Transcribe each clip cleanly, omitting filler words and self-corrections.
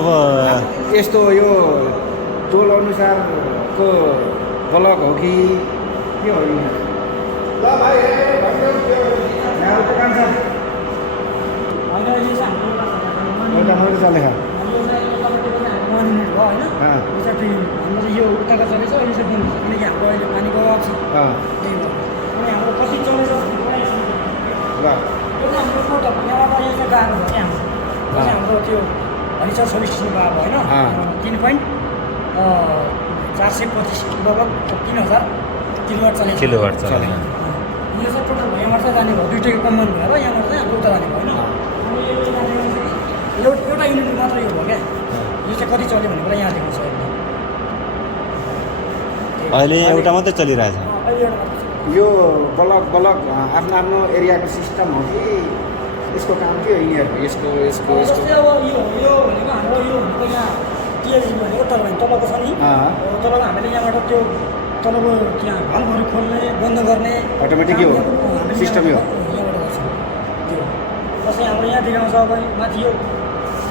अब यस्तो यो टोल अनुसारको ब्लक हो कि के हो यो? ल भाइ यहाँ दोकान छ एउटा मैले चलेको यो उताको चलेछ अहिले चाहिँ दिनु किनकि हाम्रो अहिले पानीको अभाव छ त्यही हो अनि हाम्रो कति चलेछ ल यो चाहिँ हाम्रो टोटल यहाँबाट यो चाहिँ गाह्रो भयो क्या हाम्रो त्यो हरिचर सोलिसिटेसन भयो होइन 3.425 लगभग 3000 किलोवाट चलेको किलोवाट चले यो चाहिँ टोटल यहाँबाट चाहिँ जाने भयो दुईटैको कम्बाइन भएर यहाँबाट चाहिँ हाम्रो उता जाने भयो होइन एउटा युनिट मात्र यो भयो क्या यो चाहिँ कति चल्यो भन्ने कुरा यहाँ देखाउँछ अहिले एउटा मात्रै चलिरहेछ। अहिले एउटा मात्र यो ब्लक आफ्नो आफ्नो एरियाको सिस्टम हो कि यसको काम के हो यिनीहरूको यसको यसको यसको जस्तै अब यो भनेको हाम्रो यो भनेको यहाँ टिएसजी भनेको तल तलको छ नि तलको हामीले यहाँबाट त्यो तलको त्यहाँ भल्भहरू खोल्ने बन्द गर्ने अटोमेटिक हो सिस्टम यो यहाँबाट गर्छ त्यो जस्तै हाम्रो यहाँ देखाउँछ अब माथि यो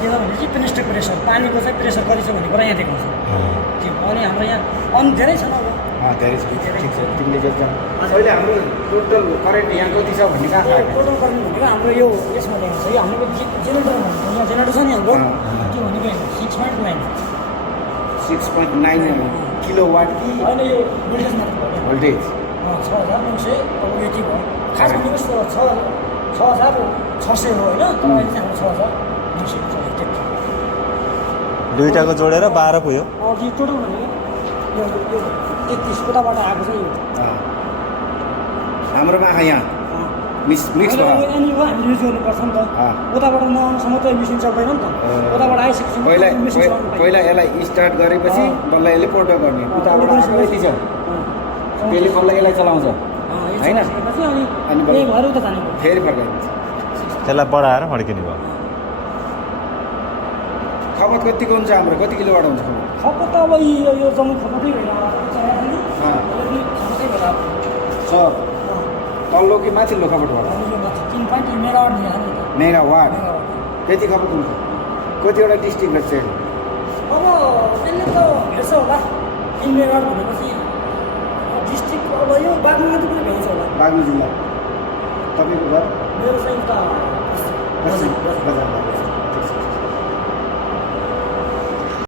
के छ भने चाहिँ पेनिस्टिक प्रेसर पानीको चाहिँ प्रेसर कति छ भन्ने कुरा यहाँ देखाउँछ त्यो अनि हाम्रो यहाँ अन धेरै छ अब धेरै छ ठिक छ तिमीले जति अहिले हाम्रो टोटल करेन्ट यहाँ कति छ भन्ने कहाँ थाहा टोटल करेन्ट भनेको हाम्रो यो यसमा देखाउँछ यो हाम्रो जेनेरेटर भनेको यहाँ जेनेरेटर छ नि हाम्रो त्यो भनेको 6.9 किलोवाट कि होइन यो भोल्टेज मात्र भयो भोल्टेज 6900 अब यति भयो खास भनेको 6600 हो होइन तर अहिले चाहिँ हाम्रो 6900 दुईटाको जोडेर 12 पुग्यो। यो टोटल भनेको यो 33 उताबाट आएको छ यो हाम्रोमा आँखा यहाँ मिक्स भयो अनि हामीले युज गर्नुपर्छ नि त उताबाट नआउनुसम्म त मिसिन चल्दैन नि त उताबाट आइसकेपछि पहिला यसलाई स्टार्ट गरेपछि बल्ल यसले पोटो गर्ने उताबाट यति छ त्यसले बल्ल यसलाई चलाउँछ होइन अनि भएर उता जाने फेरि फर्काइन्छ त्यसलाई बढाएर फर्किने भयो। खपत कतिको हुन्छ हाम्रो कति किलोवाट हुन्छ खपत त अब यो जम्मू खपतै भएर छ तल्लो कि माथिल्लो खपतबाट 3.2 मेगावाट मेगावाट त्यति खपत हुन्छ कतिवटा डिस्ट्रिक्टमा चाहिँ अब यसले त भेट्छ होला 3 मेगावाट भनेपछि डिस्ट्रिक्ट अब यो बागलुङमा त पनि भेट्छ होला बागलुङ जिल्ला तपाईँको घर मेरो चाहिँ उता बजार